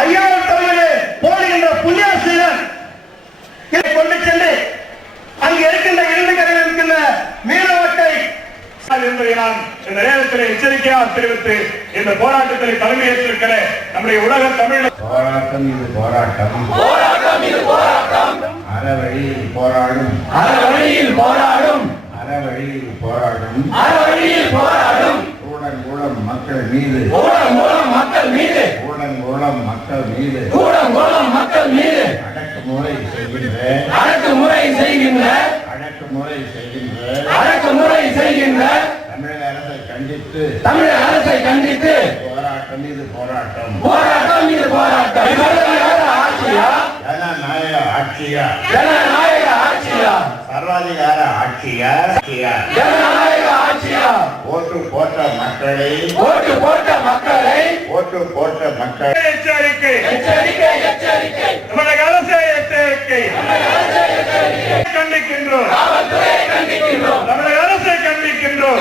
ஐயாயிரம் தமிழே போடுகின்ற புண்ணியாசிரியர் கொண்டு சென்று அங்கு இருக்கின்ற இரண்டு கரையில் இருக்கின்ற மீனவத்தை என்பதை நான் இந்த நேரத்தில் எச்சரிக்கையாக தெரிவித்து இந்த போராட்டத்தில் தலைமையேற்றிருக்கிற நம்முடைய உலக தமிழ் போராட்டம் இது போராட்டம் அறவழியில் போராடும் ஊடகம் மக்கள் மீது தமிழக அரசை கண்டித்து போராட்டம் இது போராட்டம் ஜனநாயக ஆட்சியா சர்வாதிகார ஆட்சியா ஓட்டு போட்ட மக்களை எச்சரிக்கை தமிழக அரசை எச்சரிக்கை கண்டிக்கின்றோம் தமிழக அரசை கண்டிக்கின்றோம்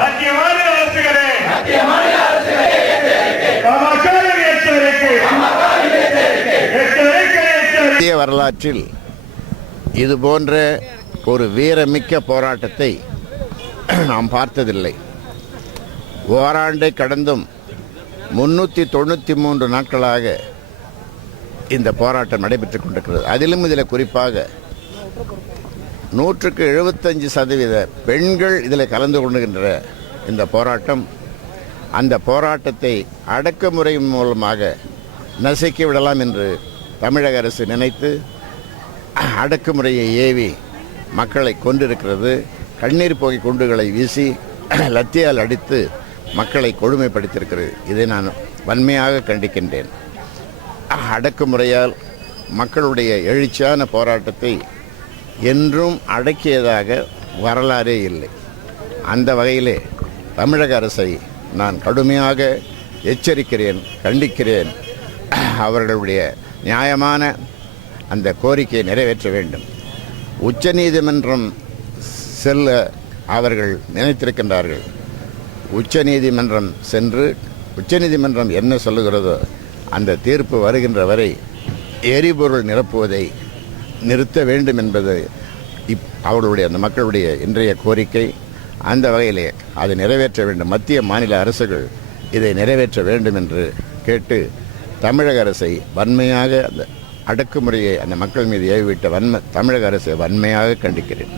மத்திய மாநில அரசுகளே இந்திய வரலாற்றில் இது போன்ற ஒரு வீரமிக்க போராட்டத்தை நாம் பார்த்ததில்லை. ஓராண்டை கடந்தும் 393 நாட்களாக இந்த போராட்டம் நடைபெற்றுக் கொண்டிருக்கிறது. அதிலும் இதில் குறிப்பாக 175% பெண்கள் இதில் கலந்து கொள்கின்ற இந்த போராட்டம், அந்த போராட்டத்தை அடக்குமுறை மூலமாக நசுக்கி விடலாம் என்று தமிழக அரசு நினைத்து அடக்குமுறையை ஏவி மக்களை கொண்டிருக்கிறது. கண்ணீர் புகை குண்டுகளை வீசி லத்தியால் அடித்து மக்களை கொடுமைப்படுத்தியிருக்கிறது. இதை நான் வன்மையாக கண்டிக்கின்றேன். அடக்குமுறையால் மக்களுடைய எழுச்சியான போராட்டத்தை என்றும் அடக்கியதாக வரலாறே இல்லை. அந்த வகையிலே தமிழக அரசை நான் கடுமையாக எச்சரிக்கிறேன், கண்டிக்கிறேன். அவர்களுடைய நியாயமான அந்த கோரிக்கையை நிறைவேற்ற வேண்டும். உச்சநீதிமன்றம் செல்ல அவர்கள் நினைத்திருக்கின்றார்கள். உச்சநீதிமன்றம் சென்று உச்சநீதிமன்றம் என்ன சொல்லுகிறதோ அந்த தீர்ப்பு வருகின்ற வரை எரிபொருள் நிரப்புவதை நிறுத்த வேண்டும் என்பது அவர்களுடைய அந்த மக்களுடைய இன்றைய கோரிக்கை. அந்த வகையிலே அதை நிறைவேற்ற வேண்டும். மத்திய மாநில அரசுகள் இதை நிறைவேற்ற வேண்டும் என்று கேட்டு தமிழக அரசை வன்மையாக அந்த அடக்குமுறையை அந்த மக்கள் மீது ஏவிவிட்ட தமிழக அரசை வன்மையாக கண்டிக்கிறேன்.